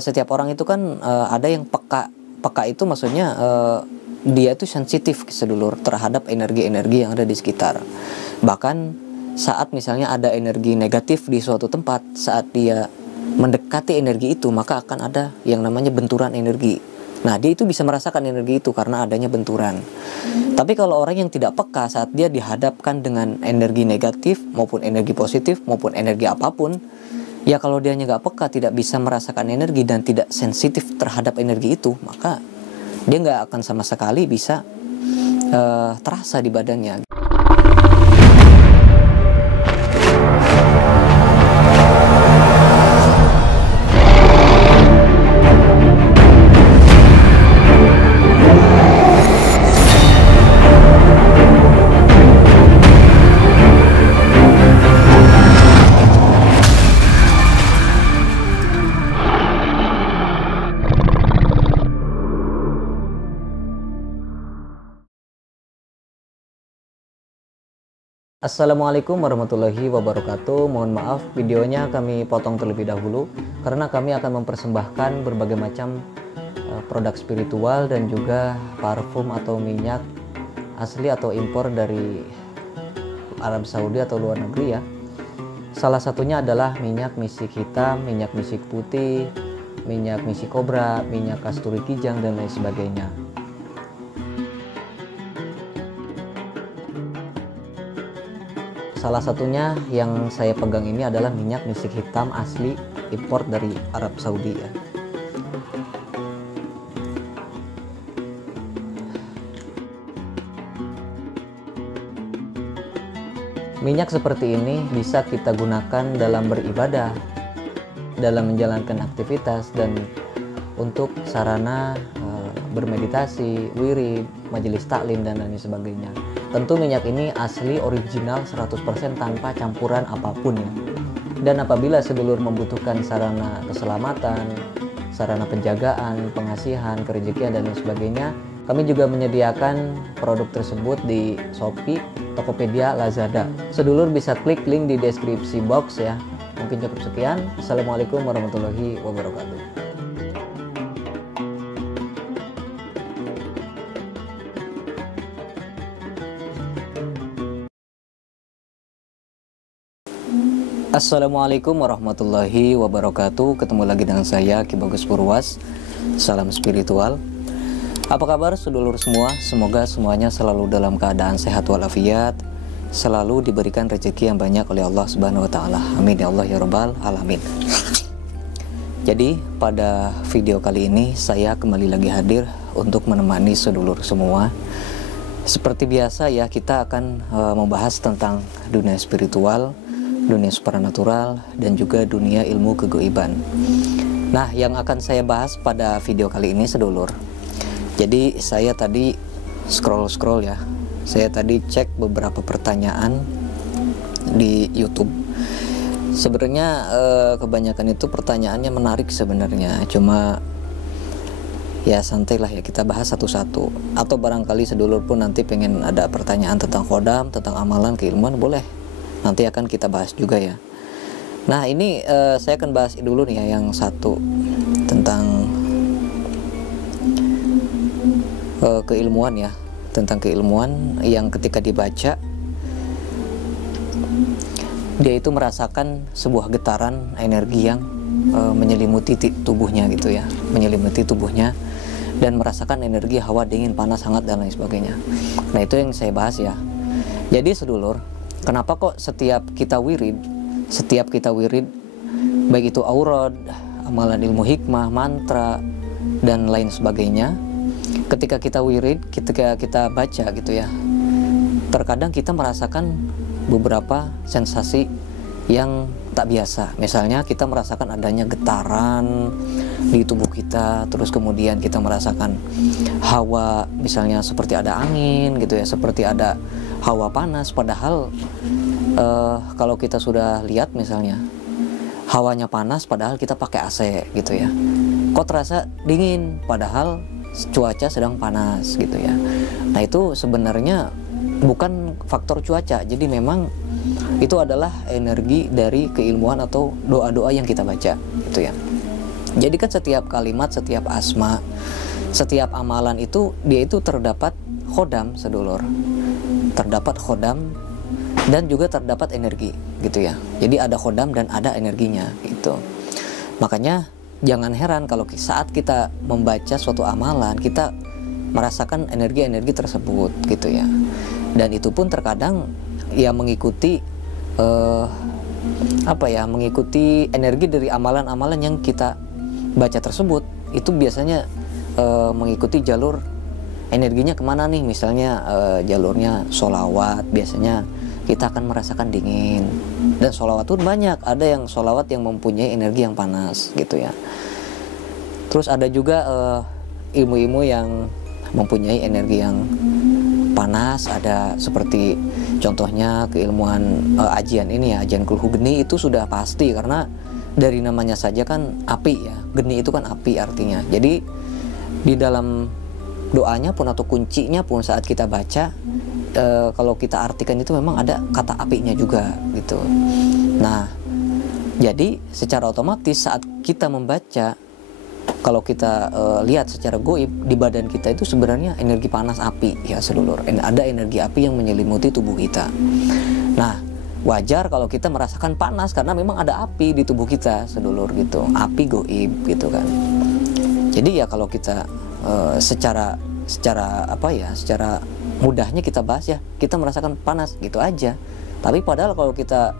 Setiap orang itu kan ada yang peka. Peka itu maksudnya dia itu sensitif sedulur terhadap energi-energi yang ada di sekitar. Bahkan saat misalnya ada energi negatif di suatu tempat, saat dia mendekati energi itu, maka akan ada yang namanya benturan energi. Nah, dia itu bisa merasakan energi itu karena adanya benturan. Tapi kalau orang yang tidak peka saat dia dihadapkan dengan energi negatif maupun energi positif maupun energi apapun, ya kalau dia nggak peka, tidak bisa merasakan energi dan tidak sensitif terhadap energi itu, maka dia nggak akan sama sekali bisa terasa di badannya. Assalamualaikum warahmatullahi wabarakatuh. Mohon maaf videonya kami potong terlebih dahulu karena kami akan mempersembahkan berbagai macam produk spiritual dan juga parfum atau minyak asli atau impor dari Arab Saudi atau luar negeri ya. Salah satunya adalah minyak misik hitam, minyak misik putih, minyak misik kobra, minyak kasturi kijang dan lain sebagainya. Salah satunya yang saya pegang ini adalah minyak misik hitam asli impor dari Arab Saudi ya. Minyak seperti ini bisa kita gunakan dalam beribadah, dalam menjalankan aktivitas, dan untuk sarana bermeditasi, wirid, majelis taklim dan lain sebagainya. Tentu minyak ini asli original 100% tanpa campuran apapun ya. Dan apabila sedulur membutuhkan sarana keselamatan, sarana penjagaan, pengasihan, kerejekian dan lain sebagainya, kami juga menyediakan produk tersebut di Shopee, Tokopedia, Lazada. Sedulur bisa klik link di deskripsi box ya. Mungkin cukup sekian. Assalamualaikum warahmatullahi wabarakatuh. Assalamualaikum warahmatullahi wabarakatuh. Ketemu lagi dengan saya Ki Bagus Purwas. Salam spiritual. Apa kabar sedulur semua? Semoga semuanya selalu dalam keadaan sehat walafiat, selalu diberikan rezeki yang banyak oleh Allah Subhanahu wa taala. Amin ya Allah ya rabbal alamin. Jadi pada video kali ini saya kembali lagi hadir untuk menemani sedulur semua. Seperti biasa ya, kita akan membahas tentang dunia spiritual, dunia supranatural, dan juga dunia ilmu kegoiban. Nah, yang akan saya bahas pada video kali ini sedulur. Jadi saya tadi scroll ya. Saya tadi cek beberapa pertanyaan di YouTube. Sebenarnya kebanyakan itu pertanyaannya menarik sebenarnya. Cuma ya santai lah ya, kita bahas satu-satu. Atau barangkali sedulur pun nanti pengen ada pertanyaan tentang khodam, tentang amalan, keilmuan, boleh. Nanti akan kita bahas juga ya. Nah ini saya akan bahas dulu nih ya, yang satu tentang keilmuan ya. Tentang keilmuan yang ketika dibaca, dia itu merasakan sebuah getaran energi yang menyelimuti tubuhnya gitu ya. Menyelimuti tubuhnya dan merasakan energi hawa dingin, panas, hangat dan lain sebagainya. Nah itu yang saya bahas ya. Jadi sedulur, kenapa kok setiap kita wirid, baik itu aurad, amalan ilmu hikmah, mantra, dan lain sebagainya, ketika kita wirid, ketika kita baca gitu ya, terkadang kita merasakan beberapa sensasi yang tak biasa. Misalnya kita merasakan adanya getaran di tubuh kita, terus kemudian kita merasakan hawa, misalnya seperti ada angin gitu ya, seperti ada hawa panas, padahal kalau kita sudah lihat misalnya hawanya panas padahal kita pakai AC gitu ya, kok terasa dingin padahal cuaca sedang panas gitu ya. Nah itu sebenarnya bukan faktor cuaca, jadi memang itu adalah energi dari keilmuan atau doa-doa yang kita baca gitu ya. Jadi kan setiap kalimat, setiap asma, setiap amalan itu dia itu terdapat khodam sedulur, terdapat khodam dan juga terdapat energi gitu ya. Jadi ada khodam dan ada energinya gitu. Makanya jangan heran kalau saat kita membaca suatu amalan kita merasakan energi-energi tersebut gitu ya. Dan itu pun terkadang ya mengikuti mengikuti energi dari amalan-amalan yang kita baca tersebut. Itu biasanya mengikuti jalur energinya kemana nih. Misalnya jalurnya sholawat, biasanya kita akan merasakan dingin. Dan sholawat pun banyak, ada yang sholawat yang mempunyai energi yang panas gitu ya. Terus ada juga ilmu-ilmu yang mempunyai energi yang panas, ada seperti contohnya keilmuan ajian ini ya, ajian kulhu geni itu sudah pasti karena dari namanya saja kan api ya, geni itu kan api artinya. Jadi di dalam doanya pun atau kuncinya pun saat kita baca, kalau kita artikan itu memang ada kata apinya juga gitu. Nah, jadi secara otomatis saat kita membaca, kalau kita lihat secara goib di badan kita itu sebenarnya energi panas api ya sedulur. Ada energi api yang menyelimuti tubuh kita. Nah, wajar kalau kita merasakan panas karena memang ada api di tubuh kita sedulur gitu. Api goib gitu kan. Jadi ya kalau kita secara mudahnya kita bahas ya, kita merasakan panas gitu aja. Tapi padahal kalau kita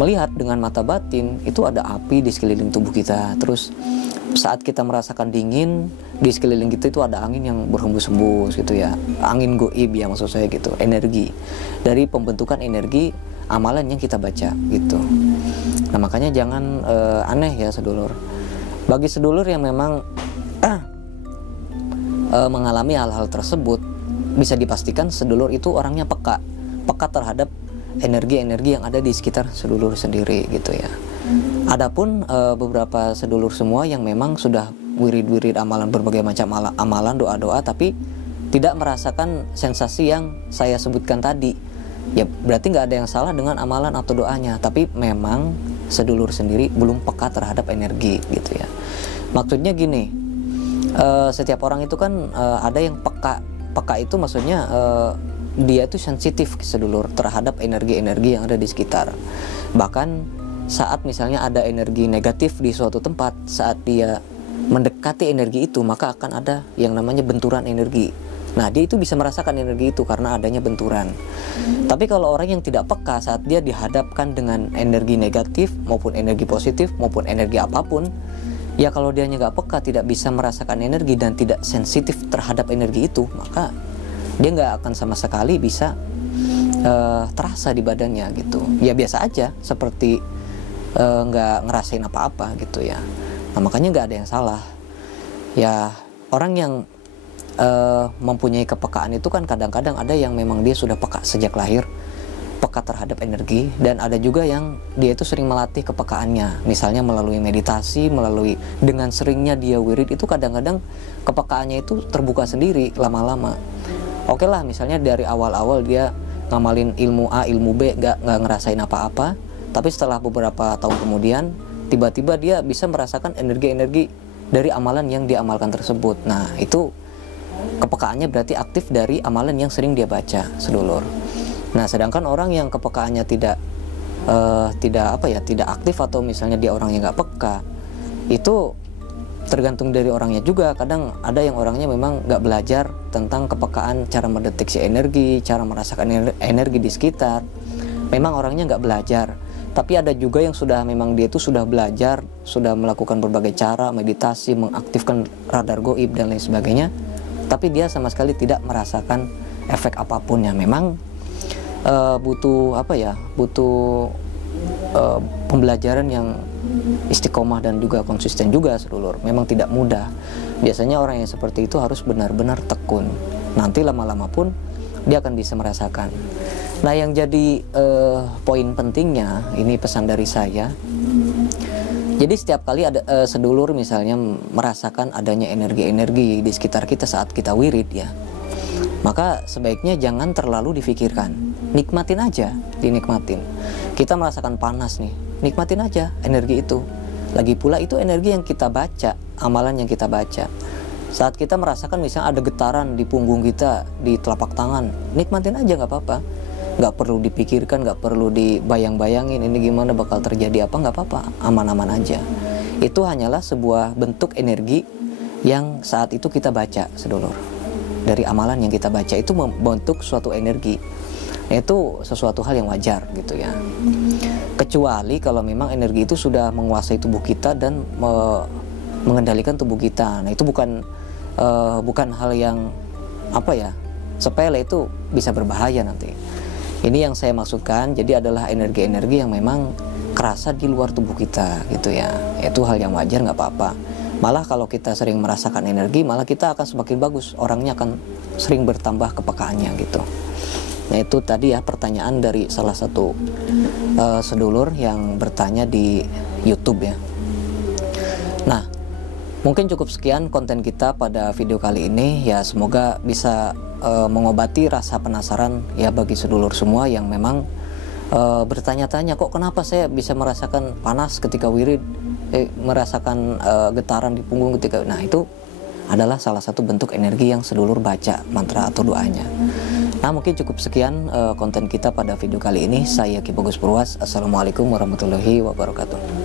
melihat dengan mata batin, itu ada api di sekeliling tubuh kita. Terus saat kita merasakan dingin, di sekeliling kita itu ada angin yang berhembus-hembus gitu ya. Angin goib ya maksud saya gitu, energi. Dari pembentukan energi amalan yang kita baca gitu. Nah makanya jangan aneh ya sedulur. Bagi sedulur yang memang mengalami hal-hal tersebut, bisa dipastikan sedulur itu orangnya peka terhadap energi-energi yang ada di sekitar sedulur sendiri gitu ya. Adapun beberapa sedulur semua yang memang sudah wirid-wirid amalan, berbagai macam amalan, doa-doa, tapi tidak merasakan sensasi yang saya sebutkan tadi, ya berarti nggak ada yang salah dengan amalan atau doanya, tapi memang sedulur sendiri belum peka terhadap energi gitu ya. Maksudnya gini, setiap orang itu kan ada yang peka itu maksudnya dia itu sensitif sedulur terhadap energi-energi yang ada di sekitar. Bahkan saat misalnya ada energi negatif di suatu tempat, saat dia mendekati energi itu maka akan ada yang namanya benturan energi. Nah dia itu bisa merasakan energi itu karena adanya benturan. Tapi kalau orang yang tidak peka saat dia dihadapkan dengan energi negatif maupun energi positif maupun energi apapun, ya kalau dia nggak peka, tidak bisa merasakan energi dan tidak sensitif terhadap energi itu, maka dia nggak akan sama sekali bisa terasa di badannya gitu. Ya biasa aja, seperti nggak ngerasain apa-apa gitu ya. Nah makanya nggak ada yang salah. Ya orang yang mempunyai kepekaan itu kan kadang-kadang ada yang memang dia sudah peka sejak lahir, peka terhadap energi, dan ada juga yang dia itu sering melatih kepekaannya, misalnya melalui meditasi, melalui dengan seringnya dia wirid itu kadang-kadang kepekaannya itu terbuka sendiri lama-lama. Oke lah, misalnya dari awal-awal dia ngamalin ilmu A, ilmu B, nggak ngerasain apa-apa, tapi setelah beberapa tahun kemudian tiba-tiba dia bisa merasakan energi-energi dari amalan yang dia amalkan tersebut. Nah itu kepekaannya berarti aktif dari amalan yang sering dia baca sedulur. Nah, sedangkan orang yang kepekaannya tidak aktif, atau misalnya dia orang yang nggak peka, itu tergantung dari orangnya juga. Kadang ada yang orangnya memang nggak belajar tentang kepekaan, cara mendeteksi energi, cara merasakan energi di sekitar. Memang orangnya nggak belajar. Tapi ada juga yang memang dia itu sudah belajar, sudah melakukan berbagai cara, meditasi, mengaktifkan radar goib dan lain sebagainya. Tapi dia sama sekali tidak merasakan efek apapun. Ya memang butuh pembelajaran yang istiqomah dan juga konsisten juga sedulur. Memang tidak mudah. Biasanya orang yang seperti itu harus benar-benar tekun. Nanti lama-lama pun dia akan bisa merasakan. Nah yang jadi poin pentingnya, ini pesan dari saya. Jadi setiap kali ada sedulur misalnya merasakan adanya energi-energi di sekitar kita saat kita wirid ya, maka sebaiknya jangan terlalu difikirkan, nikmatin aja, dinikmatin. Kita merasakan panas nih, nikmatin aja energi itu. Lagi pula itu energi yang kita baca, amalan yang kita baca. Saat kita merasakan misalnya ada getaran di punggung kita, di telapak tangan, nikmatin aja, nggak apa-apa. Nggak perlu dipikirkan, nggak perlu dibayang-bayangin ini gimana bakal terjadi apa, nggak apa-apa, aman-aman aja. Itu hanyalah sebuah bentuk energi yang saat itu kita baca, sedulur. Dari amalan yang kita baca itu membentuk suatu energi. Nah, itu sesuatu hal yang wajar gitu ya. Kecuali kalau memang energi itu sudah menguasai tubuh kita dan mengendalikan tubuh kita. Nah, itu bukan hal yang sepele, itu bisa berbahaya nanti. Ini yang saya maksudkan, jadi adalah energi-energi yang memang kerasa di luar tubuh kita gitu ya. Itu hal yang wajar, nggak apa-apa. Malah kalau kita sering merasakan energi, malah kita akan semakin bagus, orangnya akan sering bertambah kepekaannya gitu. Nah, itu tadi ya pertanyaan dari salah satu sedulur yang bertanya di YouTube ya. Nah, mungkin cukup sekian konten kita pada video kali ini ya. Semoga bisa mengobati rasa penasaran ya bagi sedulur semua yang memang bertanya-tanya, kok kenapa saya bisa merasakan panas ketika wirid, merasakan getaran di punggung ketika. Nah, itu adalah salah satu bentuk energi yang sedulur baca mantra atau doanya. Nah, mungkin cukup sekian konten kita pada video kali ini. Saya Ki Bagus Purwas. Assalamualaikum warahmatullahi wabarakatuh.